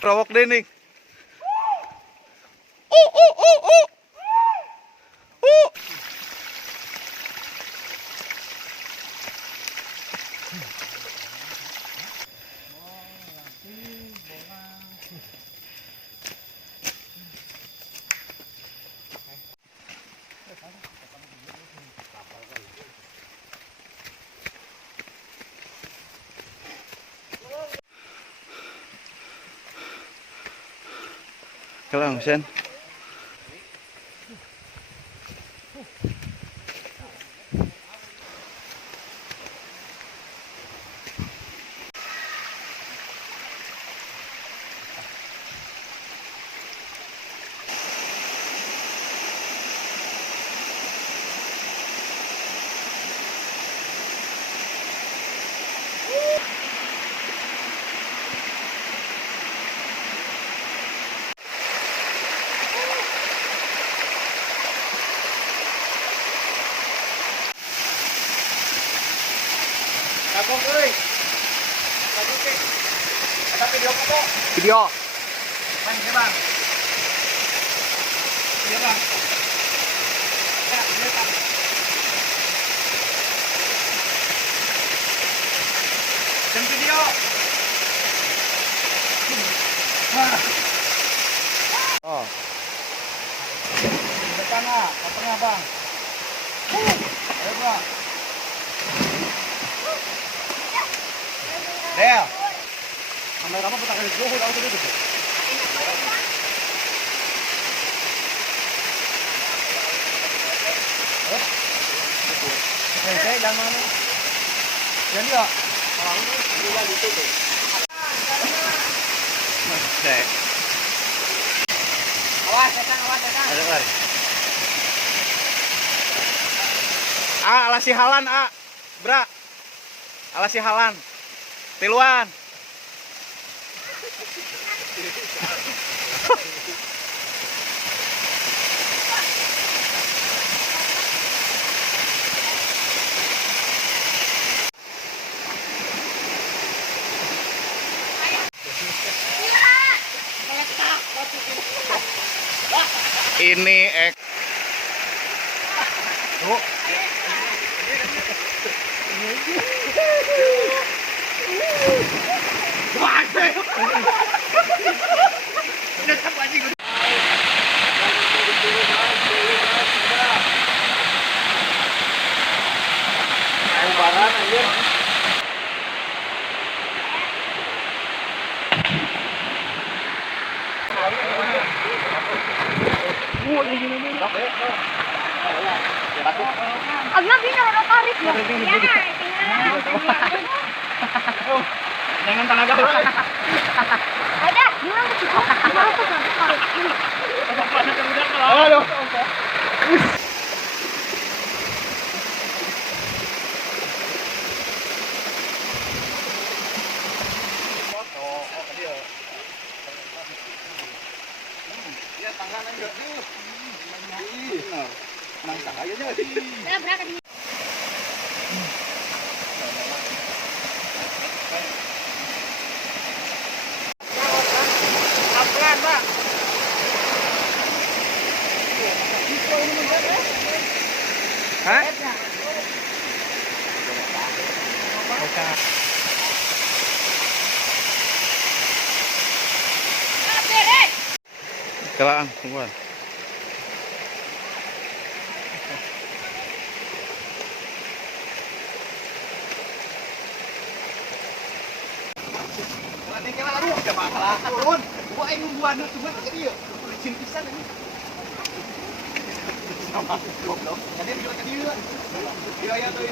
Rawok dening. Kelang sen. Kabong euy. Kabong. Ada video foto. Video. Bang, ya bang. Ya bang. Ya, ya bang. Dan video. Oh. Depan ah, ke tengah bang. Ayo bang. Del. Kamera kamu putar kali dulu, tahu dulu. Saya jangan mana. Jangan dia. Orang itu lagi itu. Cek. Awas, setan. Ada lari. Alasi halan, Bra. Alasi halan. Tiluan. Ini Oh. Agak bina udah tarik ya. Jangan tenaga. Ada, gimana sih? Gimana tuh tarik ini? Aduh. Ya tangan aja. Nang cahayanya. Nah, berangkat ini. Pelan, Pak. Hah? Kelang, tungguan. Nanti kira aduh, udah masalah turun. Gua aing nungguan cuman ke dia. Licin pisan ini. Sama goblok. Tadi dia ke dia. Iya tuh.